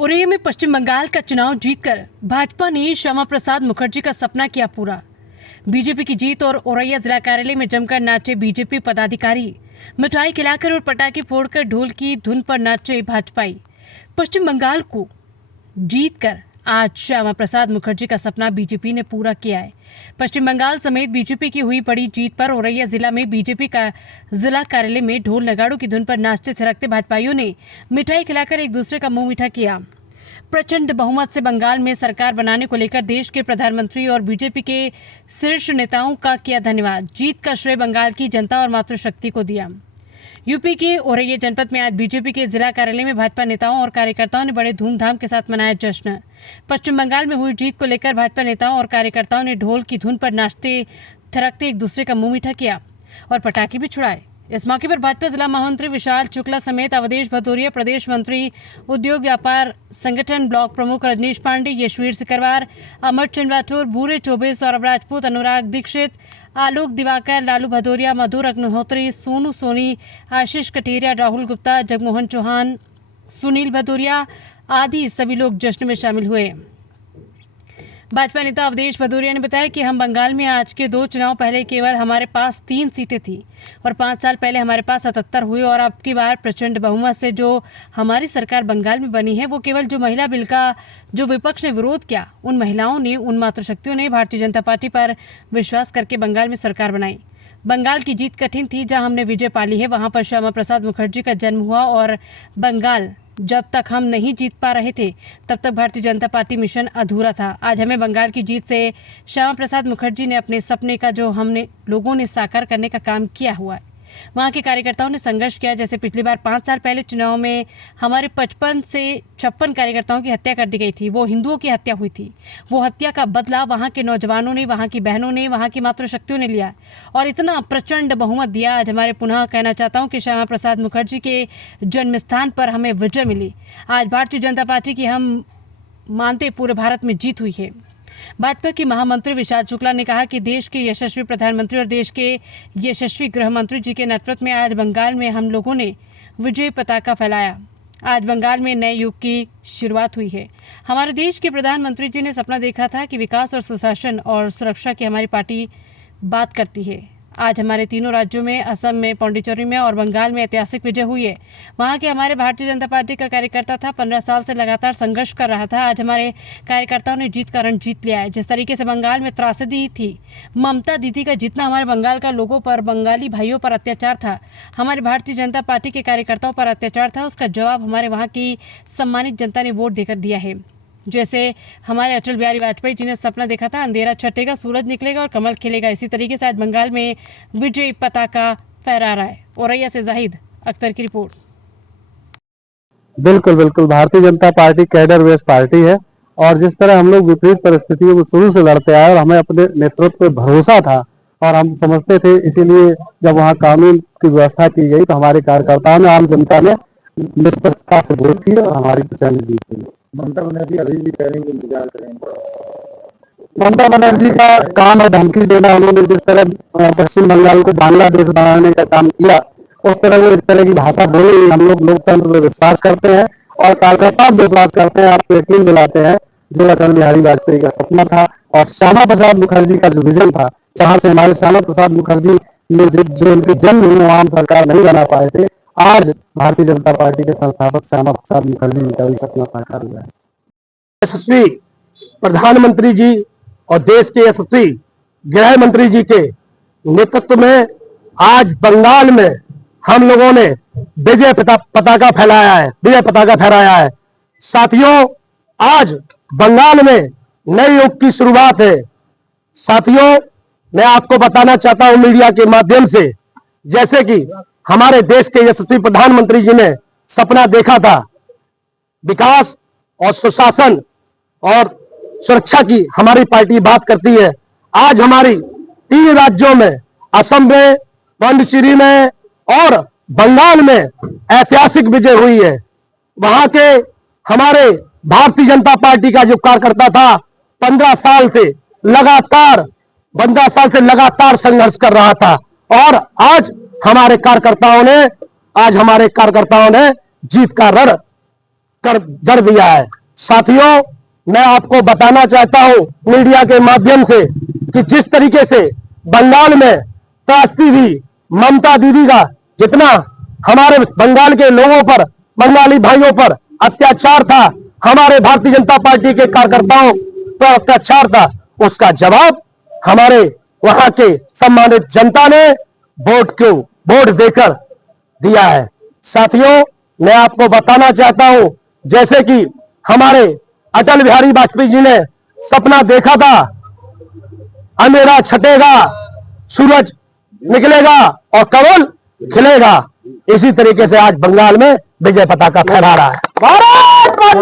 उरैया में पश्चिम बंगाल का चुनाव जीतकर भाजपा ने श्यामा प्रसाद मुखर्जी का सपना किया पूरा। बीजेपी की जीत और उरैया जिला कार्यालय में जमकर नाचे बीजेपी पदाधिकारी। मिठाई खिलाकर और पटाखे फोड़कर ढोल की धुन पर नाचे भाजपाई। पश्चिम बंगाल को जीतकर आज श्यामा प्रसाद मुखर्जी का सपना बीजेपी ने पूरा किया है। पश्चिम बंगाल समेत बीजेपी की हुई बड़ी जीत पर उरैया जिला में बीजेपी का जिला कार्यालय में ढोल नगाड़ों की धुन पर नाचते थिरकते भाजपाइयों ने मिठाई खिलाकर एक दूसरे का मुंह मीठा किया। प्रचंड बहुमत से बंगाल में सरकार बनाने को लेकर देश के प्रधानमंत्री और बीजेपी के शीर्ष नेताओं का किया धन्यवाद। जीत का श्रेय बंगाल की जनता और मातृशक्ति को दिया। यूपी के उरैया जनपद में आज बीजेपी के जिला कार्यालय में भाजपा नेताओं और कार्यकर्ताओं ने बड़े धूमधाम के साथ मनाया जश्न। पश्चिम बंगाल में हुई जीत को लेकर भाजपा नेताओं और कार्यकर्ताओं ने ढोल की धुन पर नाचते थिरकते एक दूसरे का मुंह मीठा किया और पटाखे भी छुड़ाए। इस मौके पर भाजपा जिला महामंत्री विशाल शुक्ला समेत अवधेश भदौरिया, प्रदेश मंत्री उद्योग व्यापार संगठन ब्लॉक प्रमुख रजनीश पांडे, यशवीर सिकरवार, अमरचंद राठौर, भूरे चौबे, सौरभ राजपूत, अनुराग दीक्षित, आलोक दिवाकर, लालू भदौरिया, मधुर अग्निहोत्री, सोनू सोनी, आशीष कटेरिया, राहुल गुप्ता, जगमोहन चौहान, सुनील भदौरिया आदि सभी लोग जश्न में शामिल हुए। भाजपा नेता अवधेश भदौरिया ने बताया कि हम बंगाल में आज के 2 चुनाव पहले केवल हमारे पास 3 सीटें थी और 5 साल पहले हमारे पास 77 हुए और अब की बार प्रचंड बहुमत से जो हमारी सरकार बंगाल में बनी है वो केवल जो महिला बिल का जो विपक्ष ने विरोध किया उन महिलाओं ने, उन मातृशक्तियों ने भारतीय जनता पार्टी पर विश्वास करके बंगाल में सरकार बनाई। बंगाल की जीत कठिन थी, जहां हमने विजय पाली है वहां पर श्यामा प्रसाद मुखर्जी का जन्म हुआ और बंगाल जब तक हम नहीं जीत पा रहे थे तब तक भारतीय जनता पार्टी मिशन अधूरा था। आज हमें बंगाल की जीत से श्यामा प्रसाद मुखर्जी ने अपने सपने का जो हमने लोगों ने साकार करने का काम किया हुआ है। वहां के कार्यकर्ताओं ने संघर्ष किया। जैसे पिछली बार 5 साल पहले चुनाव में हमारे 55 से 56 कार्यकर्ताओं की हत्या कर दी गई थी, वो हिंदुओं की हत्या हुई थी। वो हत्या का बदला वहां के नौजवानों ने, वहां की बहनों ने, वहां की मातृशक्तियों ने लिया और इतना प्रचंड बहुमत दिया। आज हमारे पुनः कहना चाहता हूं कि श्यामा प्रसाद मुखर्जी के जन्म स्थान पर हमें विजय मिली। आज भारतीय जनता पार्टी की हम मानते पूरे भारत में जीत हुई है। भाजपा के महामंत्री विशाल शुक्ला ने कहा कि देश के यशस्वी प्रधानमंत्री और देश के यशस्वी गृह मंत्री जी के नेतृत्व में आज बंगाल में हम लोगों ने विजय पताका फहराया। आज बंगाल में नए युग की शुरुआत हुई है। हमारे देश के प्रधानमंत्री जी ने सपना देखा था कि विकास और सुशासन और सुरक्षा की हमारी पार्टी बात करती है। आज हमारे तीनों राज्यों में, असम में, पौंडीचेरी में और बंगाल में ऐतिहासिक विजय हुई है। वहाँ के हमारे भारतीय जनता पार्टी का कार्यकर्ता था, 15 साल से लगातार संघर्ष कर रहा था। आज हमारे कार्यकर्ताओं ने जीत का रण जीत लिया है। जिस तरीके से बंगाल में त्रासदी थी, ममता दीदी का जितना हमारे बंगाल का लोगों पर, बंगाली भाइयों पर अत्याचार था, हमारे भारतीय जनता पार्टी के कार्यकर्ताओं पर अत्याचार था, उसका जवाब हमारे वहाँ की सम्मानित जनता ने वोट देकर दिया है। जैसे हमारे अटल बिहारी वाजपेयी जी ने सपना देखा था, अंधेरा छटेगा, सूरज निकलेगा और कमल खिलेगा, इसी तरीके से आज बंगाल में विजय पताका फहरा रहा है। उरैया से जाहिद अख्तर की रिपोर्ट। बिल्कुल बिल्कुल, Bharatiya Janata party cadre based party है और जिस तरह हम लोग विपरीत परिस्थितियों को शुरू से लड़ते आए और हमें अपने नेतृत्व पे भरोसा था और हम समझते थे, इसीलिए जब वहाँ कानून की व्यवस्था की गई तो हमारे कार्यकर्ताओं ने, आम जनता ने निष्पक्षता से वोट किया और हमारी प्रचंड जीत हुई। ममता बनर्जी अभी भी करेंगे, इंतजार करेंगे। ममता बनर्जी का काम है धमकी देना। उन्होंने जिस तरह पश्चिम बंगाल को बांग्लादेश बनाने का काम किया, उस तरह वो इस तरह की भाषा बोले। हम लोग लोकतंत्र पर विश्वास करते हैं और कार्यकर्ता विश्वास करते हैं। आपको यकीन दिलाते हैं जो अटल बिहारी वाजपेयी का सपना था और श्यामा प्रसाद मुखर्जी का जो विजन था, जहाँ से हमारे श्यामा प्रसाद मुखर्जी ने जो उनके जन्म हुए आम सरकार नहीं बना पाए थे, आज भारतीय जनता पार्टी के संस्थापक श्यामा प्रसाद मुखर्जी जी का भी सपना साकार हुआ है। यशस्वी प्रधानमंत्री जी और देश के यशस्वी गृह मंत्री जी के नेतृत्व में आज बंगाल में हम लोगों ने विजय पताका फहराया है। साथियों, आज बंगाल में नए युग की शुरुआत है। साथियों, मैं आपको बताना चाहता हूं मीडिया के माध्यम से, जैसे कि हमारे देश के यशस्वी प्रधानमंत्री जी ने सपना देखा था, विकास और सुशासन और सुरक्षा की हमारी पार्टी बात करती है। आज हमारी 3 राज्यों में, असम में, पौंडीचेरी में और बंगाल में ऐतिहासिक विजय हुई है। वहां के हमारे भारतीय जनता पार्टी का जो कार्यकर्ता था, 15 साल से लगातार संघर्ष कर रहा था और आज हमारे कार्यकर्ताओं ने जीत का रण कर जड़ दिया है। साथियों, मैं आपको बताना चाहता हूं मीडिया के माध्यम से कि जिस तरीके से बंगाल में त्रासदी हुई ममता दीदी का, जितना हमारे बंगाल के लोगों पर, बंगाली भाइयों पर अत्याचार था, हमारे भारतीय जनता पार्टी के कार्यकर्ताओं पर अत्याचार था, उसका जवाब हमारे वहां के सम्मानित जनता ने वोट देकर दिया है। साथियों, मैं आपको बताना चाहता हूं, जैसे कि हमारे अटल बिहारी वाजपेयी जी ने सपना देखा था, अंधेरा छटेगा, सूरज निकलेगा और कमल खिलेगा, इसी तरीके से आज बंगाल में विजय पताका फहरा रहा है। भारत